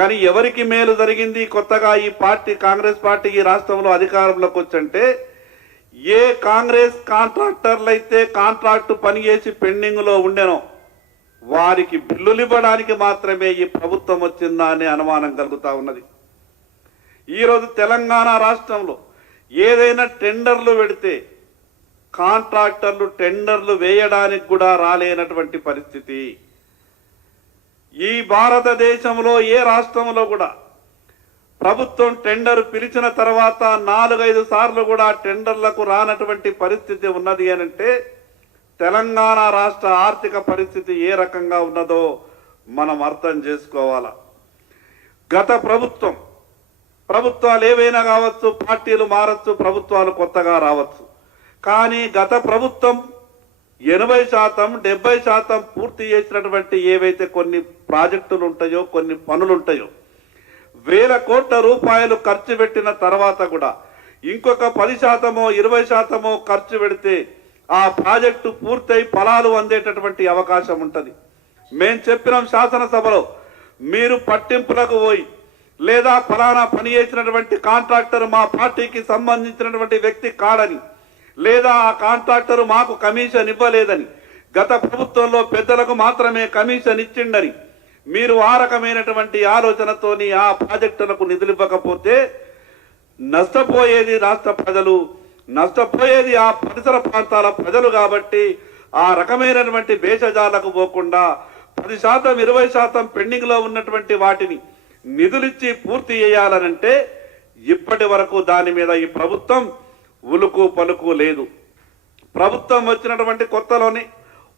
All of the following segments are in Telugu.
కానీ ఎవరికి మేలు జరిగింది? కొత్తగా ఈ పార్టీ కాంగ్రెస్ పార్టీ ఈ రాష్ట్రంలో అధికారంలోకి వచ్చంటే ఏ కాంగ్రెస్ కాంట్రాక్టర్లు అయితే కాంట్రాక్టు పని చేసి పెండింగ్లో ఉండెనో వారికి బిల్లులు ఇవ్వడానికి మాత్రమే ఈ ప్రభుత్వం వచ్చిందా అనే అనుమానం కలుగుతూ ఉన్నది. ఈరోజు తెలంగాణ రాష్ట్రంలో ఏదైనా టెండర్లు పెడితే కాంట్రాక్టర్లు టెండర్లు వేయడానికి కూడా రాలేనటువంటి పరిస్థితి. ఈ భారతదేశంలో ఏ రాష్ట్రంలో కూడా ప్రభుత్వం టెండర్ పిలిచిన తర్వాత 4-5 సార్లు కూడా టెండర్లకు రానటువంటి పరిస్థితి ఉన్నది అనంటే తెలంగాణ రాష్ట్ర ఆర్థిక పరిస్థితి ఏ రకంగా ఉన్నదో మనం అర్థం చేసుకోవాలా. గత ప్రభుత్వాలు ఏవైనా కావచ్చు, పార్టీలు మారచ్చు, ప్రభుత్వాలు కొత్తగా రావచ్చు, కానీ గత ప్రభుత్వం 80%, 70% పూర్తి చేసినటువంటి ఏవైతే కొన్ని ప్రాజెక్టులు ఉంటాయో, కొన్ని పనులు ఉంటాయో, వేల కోట్ల రూపాయలు ఖర్చు పెట్టిన తర్వాత కూడా ఇంకొక 10%, 20% ఖర్చు పెడితే ఆ ప్రాజెక్టు పూర్తయి ఫలాలు అందేటటువంటి అవకాశం ఉంటుంది. మేము చెప్పినాం శాసనసభలో, మీరు పట్టింపులకు పోయి లేదా ఫలానా పని చేసినటువంటి కాంట్రాక్టర్ మా పార్టీకి సంబంధించినటువంటి వ్యక్తి కాడని, లేదా ఆ కాంట్రాక్టర్ మాకు కమిషన్ ఇవ్వలేదని, గత ప్రభుత్వంలో పెద్దలకు మాత్రమే కమిషన్ ఇచ్చిండని మీరు ఆ రకమైనటువంటి ఆలోచనతోని ఆ ప్రాజెక్టులకు నిధులు ఇవ్వకపోతే నష్టపోయేది రాష్ట్ర ప్రజలు, నష్టపోయేది ఆ పరిసర ప్రాంతాల ప్రజలు. కాబట్టి ఆ రకమైనటువంటి భేషజాలకు పోకుండా 10%, 20% పెండింగ్లో ఉన్నటువంటి వాటిని నిధులిచ్చి పూర్తి చేయాలనంటే ఇప్పటి వరకు దాని మీద ఈ ప్రభుత్వం ఉలుకు పలుకు లేదు. ప్రభుత్వం వచ్చినటువంటి కొత్తలోనే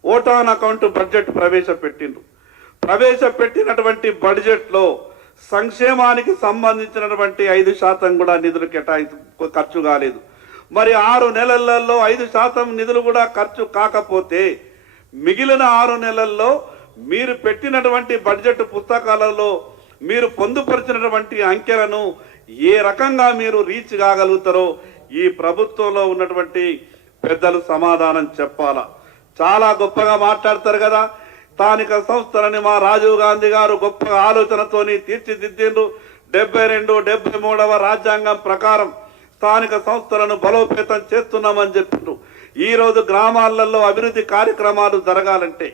ఓటాన్ అకౌంట్ బడ్జెట్ ప్రవేశపెట్టినటువంటి బడ్జెట్లో సంక్షేమానికి సంబంధించినటువంటి 5% కూడా నిధులు ఖర్చు కాలేదు. మరి 6 నెలలలో 5% నిధులు కూడా ఖర్చు కాకపోతే మిగిలిన 6 నెలల్లో మీరు పెట్టినటువంటి బడ్జెట్ పుస్తకాలలో మీరు పొందుపరిచినటువంటి అంకెలను ఏ రకంగా మీరు రీచ్ కాగలుగుతారో ఈ ప్రభుత్వంలో ఉన్నటువంటి పెద్దలు సమాధానం చెప్పాలా. చాలా గొప్పగా మాట్లాడతారు కదా, స్థానిక సంస్థలని మా రాజీవ్ గాంధీ గారు గొప్ప ఆలోచనతోని తీర్చిదిద్దిండ్రు. 72, 73వ రాజ్యాంగం ప్రకారం స్థానిక సంస్థలను బలోపేతం చేస్తున్నామని చెప్పిండ్రు. ఈరోజు గ్రామాలలో అభివృద్ధి కార్యక్రమాలు జరగాలంటే,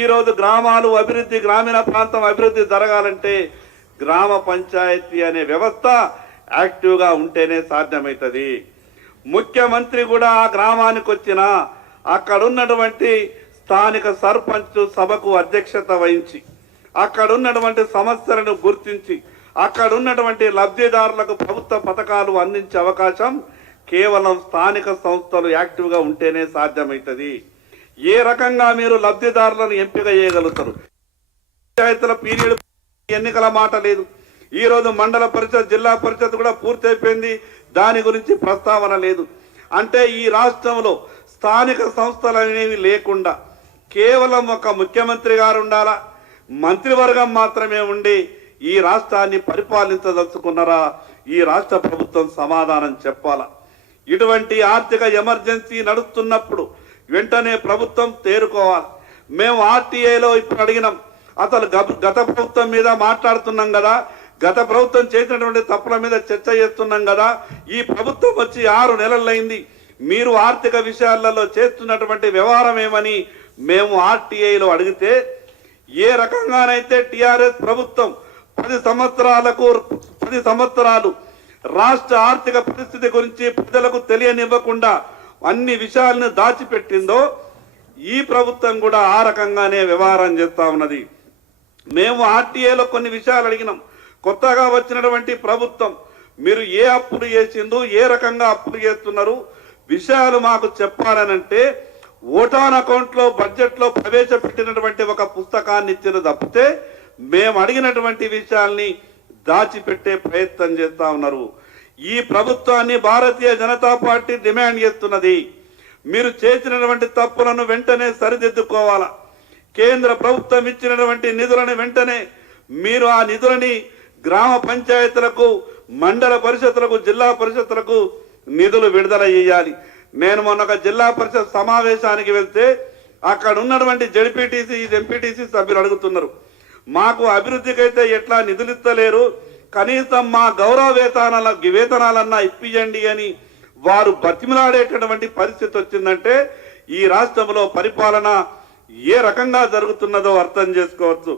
ఈరోజు గ్రామాలు అభివృద్ధి, గ్రామీణ ప్రాంతం అభివృద్ధి జరగాలంటే గ్రామ పంచాయతీ అనే వ్యవస్థ యాక్టివ్గా ఉంటేనే సాధ్యమవుతుంది. ముఖ్యమంత్రి కూడా ఆ గ్రామానికి వచ్చినా అక్కడ ఉన్నటువంటి స్థానిక సర్పంచ్ సభకు అధ్యక్షత వహించి అక్కడ ఉన్నటువంటి సమస్యలను గుర్తించి అక్కడ ఉన్నటువంటి లబ్ధిదారులకు ప్రభుత్వ పథకాలు అందించే అవకాశం కేవలం స్థానిక సంస్థలు యాక్టివ్గా ఉంటేనే సాధ్యమవుతుంది. ఏ రకంగా మీరు లబ్ధిదారులను ఎంపిక చేయగలుగుతారు? పంచాయతీల పీరియడ్ ఎన్నికల మాట లేదు. ఈరోజు మండల పరిషత్, జిల్లా పరిషత్ కూడా పూర్తయిపోయింది, దాని గురించి ప్రస్తావన లేదు. అంటే ఈ రాష్ట్రంలో స్థానిక సంస్థలు అనేవి లేకుండా కేవలం ఒక ముఖ్యమంత్రి గారు ఉండాలా, మంత్రివర్గం మాత్రమే ఉండి ఈ రాష్ట్రాన్ని పరిపాలించదలుచుకున్నారా? ఈ రాష్ట్ర ప్రభుత్వం సమాధానం చెప్పాలా. ఇటువంటి ఆర్థిక ఎమర్జెన్సీ నడుస్తున్నప్పుడు వెంటనే ప్రభుత్వం తేరుకోవాలి. మేము ఆర్టీఐలో ఇప్పుడు అడిగినాం, అసలు గత ప్రభుత్వం మీద మాట్లాడుతున్నాం కదా, గత ప్రభుత్వం చేసినటువంటి తప్పుల మీద చర్చ చేస్తున్నాం కదా, ఈ ప్రభుత్వం వచ్చి 6 నెలలైంది, మీరు ఆర్థిక విషయాలలో చేస్తున్నటువంటి వ్యవహారం ఏమని మేము ఆర్టీఐలో అడిగితే, ఏ రకంగానైతే టిఆర్ఎస్ ప్రభుత్వం 10 సంవత్సరాలు రాష్ట్ర ఆర్థిక పరిస్థితి గురించి ప్రజలకు తెలియనివ్వకుండా అన్ని విషయాలను దాచిపెట్టిందో ఈ ప్రభుత్వం కూడా ఆ రకంగానే వ్యవహారం చేస్తా ఉన్నది. మేము ఆర్టీఐలో కొన్ని విషయాలు అడిగినాం. కొత్తగా వచ్చినటువంటి ప్రభుత్వం మీరు ఏ అప్పులు చేసిండ్రు, ఏ రకంగా అప్పులు చేస్తున్నారు, విషయాలు మాకు చెప్పాలనంటే ఓటాన్ అకౌంట్లో బడ్జెట్లో ప్రవేశపెట్టినటువంటి ఒక పుస్తకాన్ని ఇచ్చిన తప్పితే మేము అడిగినటువంటి విషయాల్ని దాచిపెట్టే ప్రయత్నం చేస్తా ఉన్నారు. ఈ ప్రభుత్వాన్ని భారతీయ జనతా పార్టీ డిమాండ్ చేస్తున్నది, మీరు చేసినటువంటి తప్పులను వెంటనే సరిదిద్దుకోవాలా. కేంద్ర ప్రభుత్వం ఇచ్చినటువంటి నిధులను వెంటనే మీరు ఆ నిధులని గ్రామ పంచాయతీలకు, మండల పరిషత్తులకు, జిల్లా పరిషత్తులకు నిధులు విడుదల చేయాలి. నేను మొన్న ఒక జిల్లా పరిషత్ సమావేశానికి వెళ్తే అక్కడ ఉన్నటువంటి జెడ్పీటీసీ, ఎంపీటీసీ సభ్యులు అడుగుతున్నారు, మాకు అభివృద్ధికైతే ఎట్లా నిధులు ఇస్తలేరు, కనీసం మా గౌరవ వేతనాలన్నా ఇప్పియండి అని వారు బతిమలాడేటటువంటి పరిస్థితి వచ్చిందంటే ఈ రాష్ట్రంలో పరిపాలన ఏ రకంగా జరుగుతున్నదో అర్థం చేసుకోవచ్చు.